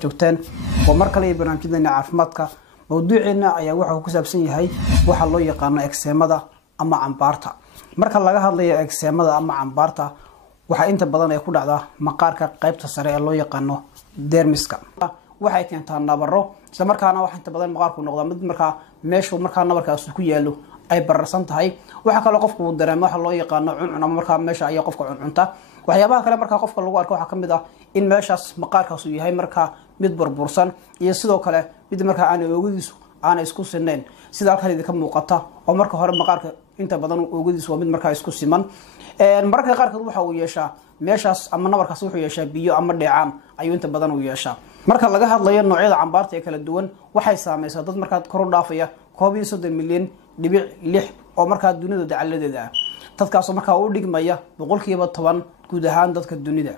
joogteen oo mar kale barnaamijyada caafimaadka mawduuceena ayaa waxa uu ku saabsan yahay waxa loo yaqaan eczema ama cambaarta. Marka laga hadlayo eczema ama cambaarta waxa inta badan ay ku dhacdaa maqaarka qaybta sare ee loo yaqaan dermiska. waxay keentaa nabaro isla markaana waxa inta badan maqaarku noqdo mid marka meeshu marka nabarkaas ku yaalo ay bararsan tahay. waxa kale qofku uu dareemo waxa loo yaqaan cuncun ama marka meesha ay qofka cuncunta. waxyaabaha kale marka qofka lagu arko waxa kamid ah in meeshaas maqaarkaas uu yahay marka mid burbursan iyo sidoo kale mid marka aan oogadiisu aan isku sinnayn sida halkan idinka muuqata oo marka hore maqaarka inta badan oogadiisu waa mid marka isku siman marka qaarkood waxa uu yeeshaa meeshaas ama nabarkaas wuxuu yeeshaa biyo ama dheecaan ayuu inta badan u yeeshaa. marka laga hadlayo noocyada cambaarta ee kala duwan waxay saameeysaa dad marka kor u dhaafaya 1.3 milyan oo marka dunida dacaladeeda ah. dadkaas marka u dhigmaya 10% guud ahaan dadka dunida.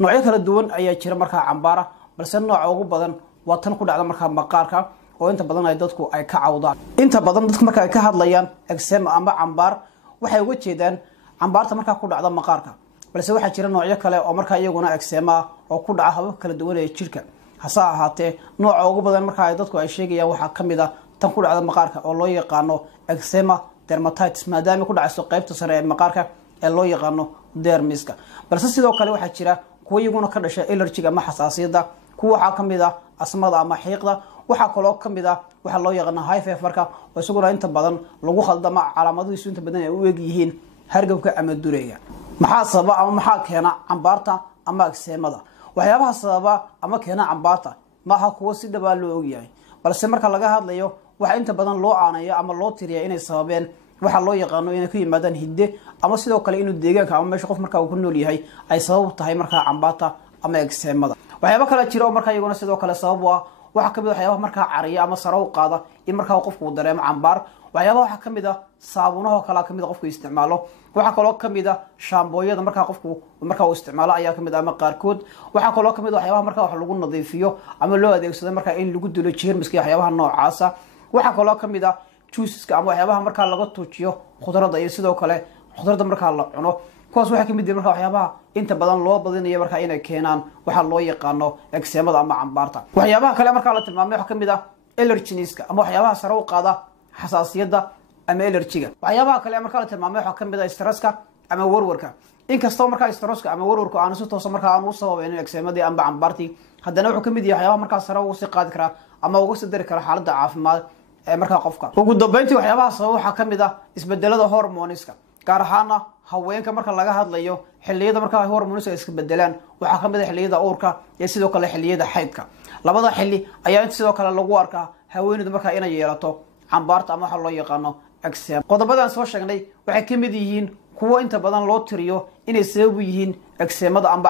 noocyo kala duwan ayaa jira marka cambaara balse nooca ugu badan waa tan ku dhacda marka maqaarka oo inta badan ay dadku ay ka cawdaan. inta badan dadku marka ay ka hadlayaan eczema ama cambaar waxay uga jeedaan cambaarta marka ku dhacda maqaarka balse waxa jira noocyo kale oo marka iyaguna eczema oo ku dhaca habab kala duwan ee jirka. hase ahaatee nooca ugu badan marka ay dadku ay sheegayaan waxa kamid ah tan ku dhacda maqaarka oo loo yaqaan eczema dermatitis maadaama ku dhacayso qaybta sare ee maqaarka ee loo yaqaan dermiska. balse sidoo kale waxa jira kuwa iyaguna ka dhashay allergy ama xasaasiyada kuwa waxa kamid ah asmada ama xiiqda. waxa kale oo kamid ah waxa loo yaqaan high fever oo isaguna inta badan lagu khaldama calaamadihiisu inta badan ay u eeg yihiin hargabka ama durayga. maxaa sababa ama maxaa keena cambaarta ama eczemada? waxyaabaha sababa ama keena cambaarta ma aha kuwa si dhab ah loo og yahay balse marka laga hadlayo waxa inta badan loo aanaya ama loo tiriyaa inay sababeen waxa loo yaqaan inay ku yimaadaan hidde ama sidoo kale inuu deegaanka ama meesha qof marka uu ku nool yahay ay sabab tahay marka cambaarta ama eczemada. waxyaabo kale jira oo marka iyaguna sidoo kale sabab ah waxa kamid ah waxyaabaha marka cariya ama sare u qaada in marka qofku uu dareemo cambaar. waxyaabaha waxa kamid ah saabuunaha kala kamid qofku isticmaalo. waxa kale oo kamid ah shaambooyada marka qofku marka uu isticmaalo ayaa kamid ah qaarkood. waxa kale oo kamid ah waxyaabaha marka wax lagu nadiifiyo ama loo adeegsado marka in lagu dilo jeermiska waxyaabaha noocaas ah. waxa kale oo kamid ah juiceska ama waxyaabaha marka laga tuujiyo khudradda iyo sidoo kale khudradda marka la cuno. kuwaas waxa kamid ah marka waxyaabaha inta badan loo badinayo marka inay keenaan waxa loo yaqaan eczemada ama cambaarta. waxyaabaha kale marka la tilmaamay waxa kamid ah allergies-ka ama waxyaabaha sare u qaada xasaasiyada ama allergy-ga. waxyaabaha kale marka la tilmaamay waxa kamid ah stresska ama warwarka. inkastoo marka stresska ama warwarku aan si toos marka aan u sababeyn eczemada ama cambaarti haddana wuxuu kamid yahay waxyaabaha marka sare u sii qaadi kara ama uga sii dari kara xaaladda caafimaad ee marka qofka. ugu dambeyntii waxyaabaha sabab waxa kamid ah isbedelada hormoneska gaar ahaan haweenka marka laga hadlayo xilliyada marka hormoneska iska bedelaan waxa kamid ah xilliyada uurka iyo sidoo kale xilliyada xaydka. labada xilli ayaa sidoo kale lagu arkaa haweeneydu marka inay yeelato cambaarta ama waxa loo yaqaan eczema. qodobadan soo sheegnay waxay kamid yihiin kuwa inta badan loo tiriyo inay sabab u yihiin eczemada ama